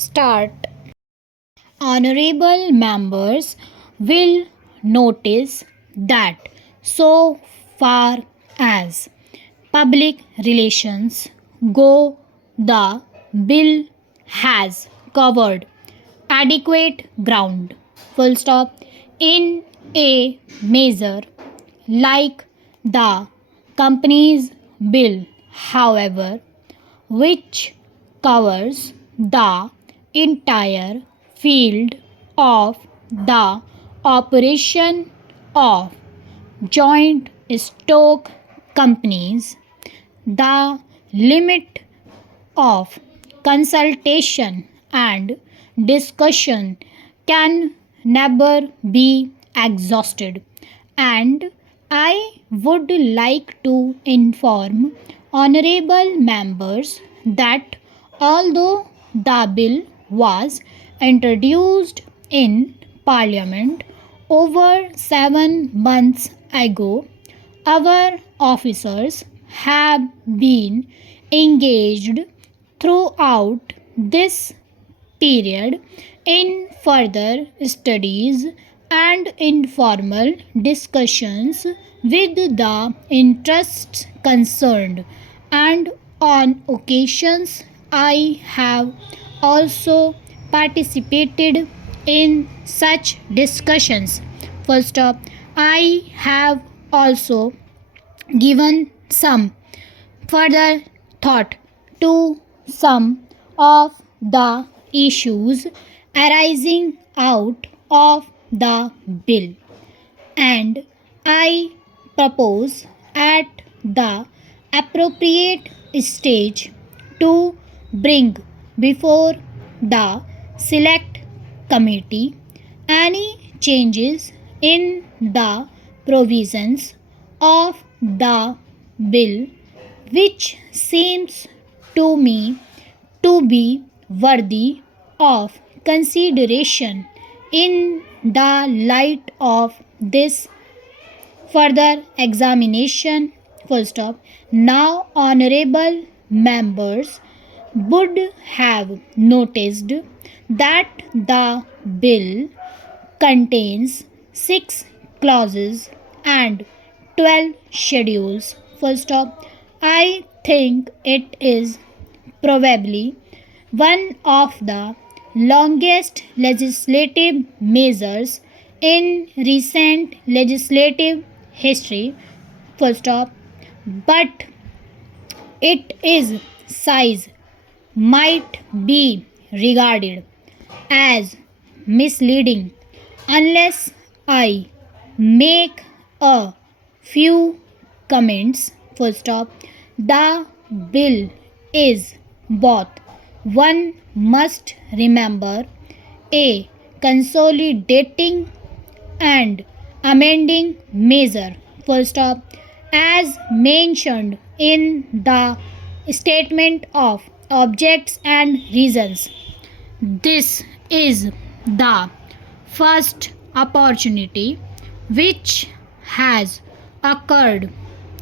Start. Honorable members will notice that so far as public relations go, the bill has covered adequate ground. Full stop. In a measure like the company's bill, however, which covers the entire field of the operation of joint stock companies, the limit of consultation and discussion can never be exhausted, and I would like to inform honorable members that although the bill was introduced in Parliament over 7 months ago, our officers have been engaged throughout this period in further studies and informal discussions with the interests concerned, and on occasions I have also participated in such discussions. First up, I have also given some further thought to some of the issues arising out of the bill, and I propose at the appropriate stage to bring before the select committee any changes in the provisions of the bill which seems to me to be worthy of consideration in the light of this further examination. Full stop. Now, honorable members would have noticed that the bill contains 6 clauses and 12 schedules. Full stop. I think it is probably one of the longest legislative measures in recent legislative history. Full stop. But its size might be regarded as misleading unless I make a few comments. Full stop. The bill is both, one must remember, a consolidating and amending measure. Full stop. As mentioned in the statement of objects and reasons, this is the first opportunity which has occurred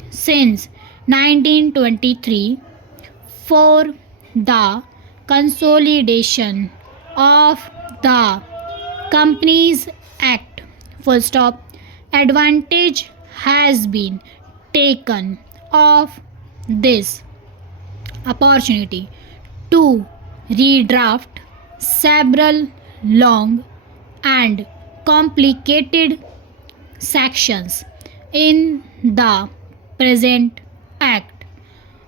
since 1923 for the consolidation of the Companies Act. Full stop. Advantage has been taken of this opportunity to redraft several long and complicated sections in the present act,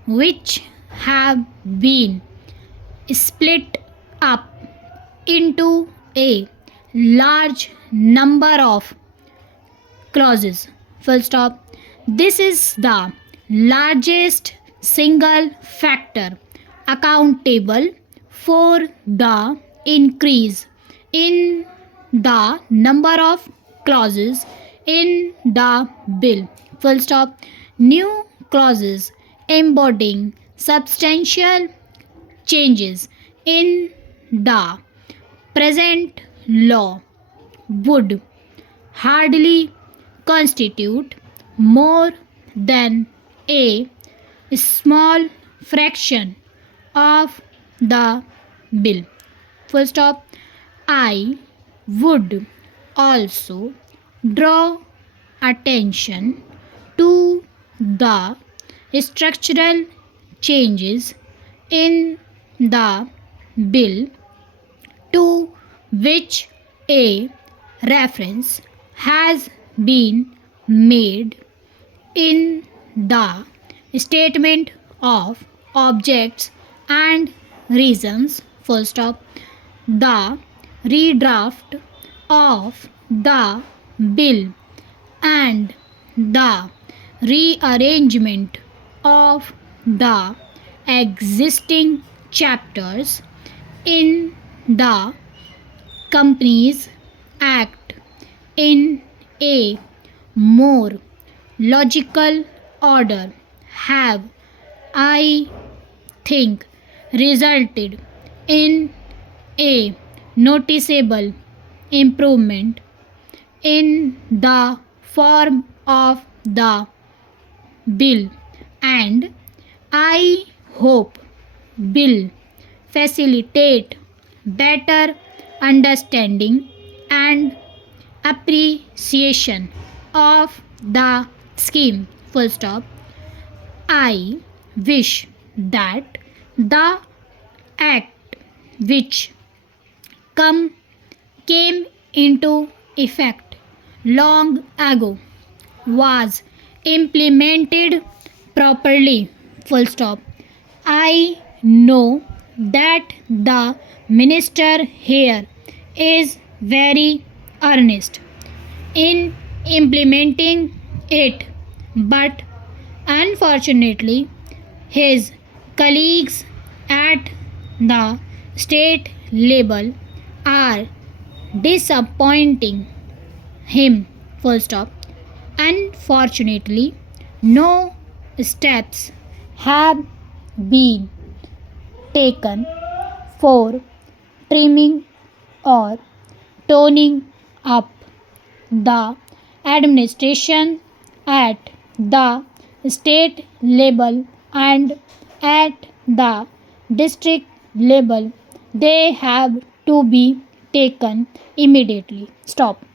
which have been split up into a large number of clauses. Full stop. This is the largest single factor accountable for the increase in the number of clauses in the bill. Full stop. New clauses embodying substantial changes in the present law would hardly constitute more than a small fraction of the bill. Full stop. I would also draw attention to the structural changes in the bill to which a reference has been made in the statement of objects and reasons. Full stop. The redraft of the bill and the rearrangement of the existing chapters in the Companies Act in a more logical order have, I think, resulted in a noticeable improvement in the form of the bill, and I hope will facilitate better understanding and appreciation of the scheme. Full stop. I wish that the act which come came into effect long ago was implemented properly. Full stop. I know that the minister here is very earnest in implementing it, but unfortunately, his colleagues at the state level are disappointing him. Full stop. Unfortunately, no steps have been taken for trimming or toning up the administration at the state level and at the district level. They have to be taken immediately. Stop.